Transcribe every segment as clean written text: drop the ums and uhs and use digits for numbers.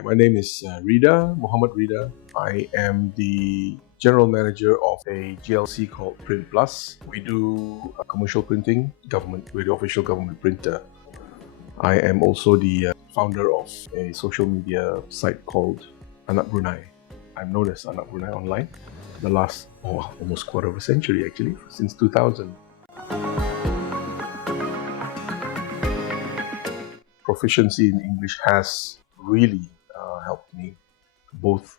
Hi, my name is Reeda, Muhammad Reeda. I am the General Manager of a GLC called PrintPlus. We do commercial printing, we're the official government printer. I am also the founder of a social media site called Anak Brunei. I'm known as Anak Brunei online the last almost quarter of a century actually, since 2000. Proficiency in English has really helped me both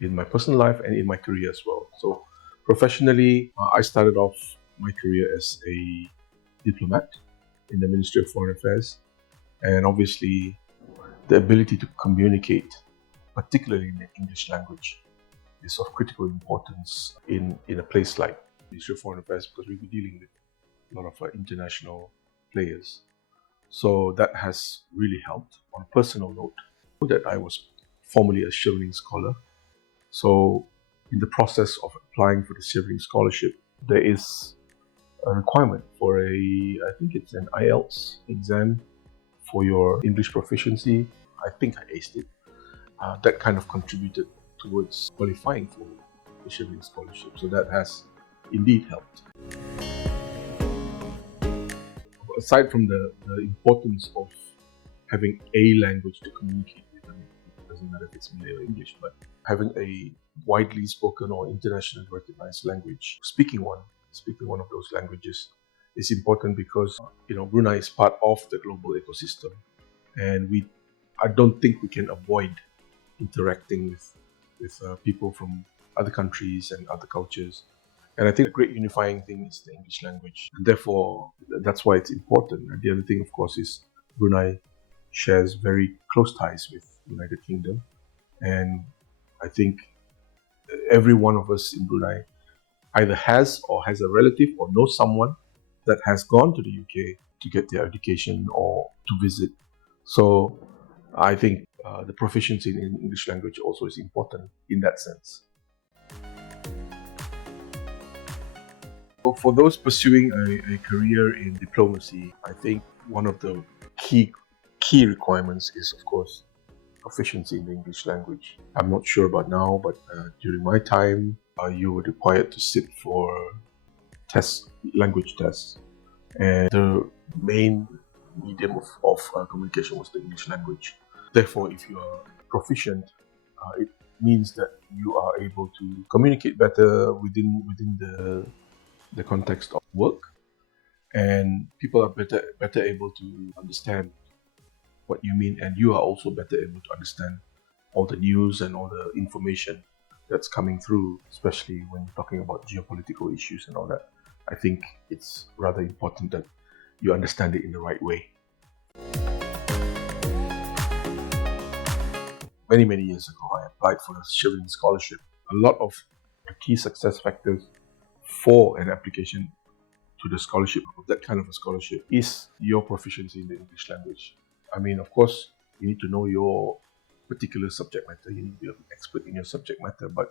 in my personal life and in my career as well. So professionally, I started off my career as a diplomat in the Ministry of Foreign Affairs, and obviously the ability to communicate, particularly in the English language, is of critical importance in a place like Ministry of Foreign Affairs, because we'll be dealing with a lot of international players. So that has really helped. On a personal note, that I was formerly a Chevening scholar. So in the process of applying for the Chevening scholarship, there is a requirement for I think it's an IELTS exam for your English proficiency. I think I aced it. That kind of contributed towards qualifying for the Chevening scholarship. So that has indeed helped. Aside from the importance of having a language to communicate with, it doesn't matter if it's Malay or English, but having a widely spoken or internationally recognized language, speaking one of those languages is important, because Brunei is part of the global ecosystem, and I don't think we can avoid interacting with people from other countries and other cultures. And I think a great unifying thing is the English language. And therefore, that's why it's important. And the other thing, of course, is Brunei shares very close ties with the United Kingdom. And I think every one of us in Brunei either has a relative or knows someone that has gone to the UK to get their education or to visit. So I think the proficiency in English language also is important in that sense. For those pursuing a career in diplomacy, I think one of the key requirements is, of course, proficiency in the English language. I'm not sure about now, but during my time, you were required to sit for language tests. And the main medium of communication was the English language. Therefore, if you are proficient, it means that you are able to communicate better within the context of work, and people are better able to understand what you mean, and you are also better able to understand all the news and all the information that's coming through, especially when talking about geopolitical issues and all that. I think it's rather important that you understand it in the right way. Many years ago, I applied for the Chevening scholarship. A lot of the key success factors for an application to the scholarship, of that kind of a scholarship, is your proficiency in the English language. I mean, of course, you need to know your particular subject matter. You need to be an expert in your subject matter. But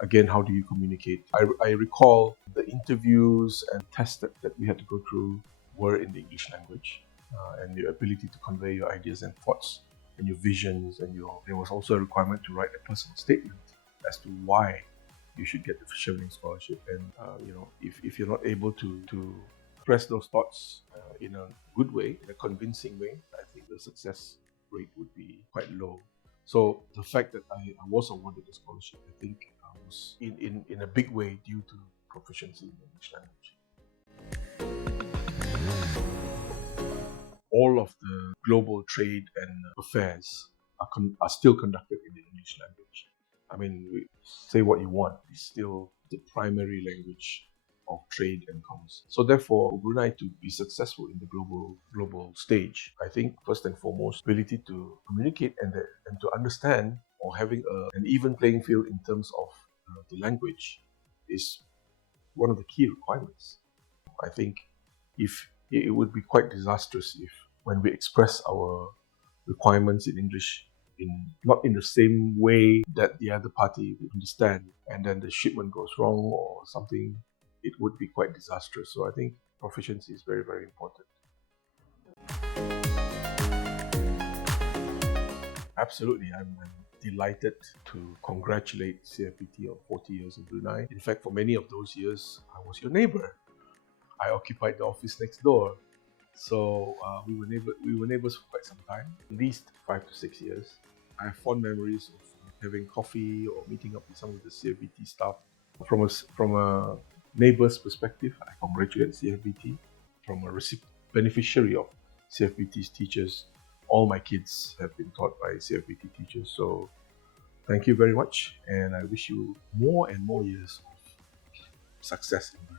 again, how do you communicate? I recall the interviews and tests that we had to go through were in the English language, and your ability to convey your ideas and thoughts and your visions, and there was also a requirement to write a personal statement as to why you should get the Chevening scholarship. And if you're not able to express those thoughts in a good way, in a convincing way, I think the success rate would be quite low. So the fact that I was awarded the scholarship, I think was in a big way due to proficiency in the English language. All of the global trade and affairs are still conducted in the English language. I mean, say what you want, it's still the primary language of trade and commerce. So therefore, for Brunei to be successful in the global stage, I think first and foremost, ability to communicate and to understand, or having an even playing field in terms of the language, is one of the key requirements. I think if it would be quite disastrous if, when we express our requirements in English, not in the same way that the other party would understand, and then the shipment goes wrong or something, it would be quite disastrous. So I think proficiency is very, very important. Absolutely. I'm delighted to congratulate CfBT on 40 years in Brunei. In fact, for many of those years, I was your neighbor. I occupied the office next door. So we were neighbors for quite some time, at least 5 to 6 years. I have fond memories of having coffee or meeting up with some of the CfBT staff. From a neighbor's perspective, I congratulate CfBT. From a beneficiary of CfBT's teachers, all my kids have been taught by CfBT teachers. So thank you very much, and I wish you more and more years of success in life.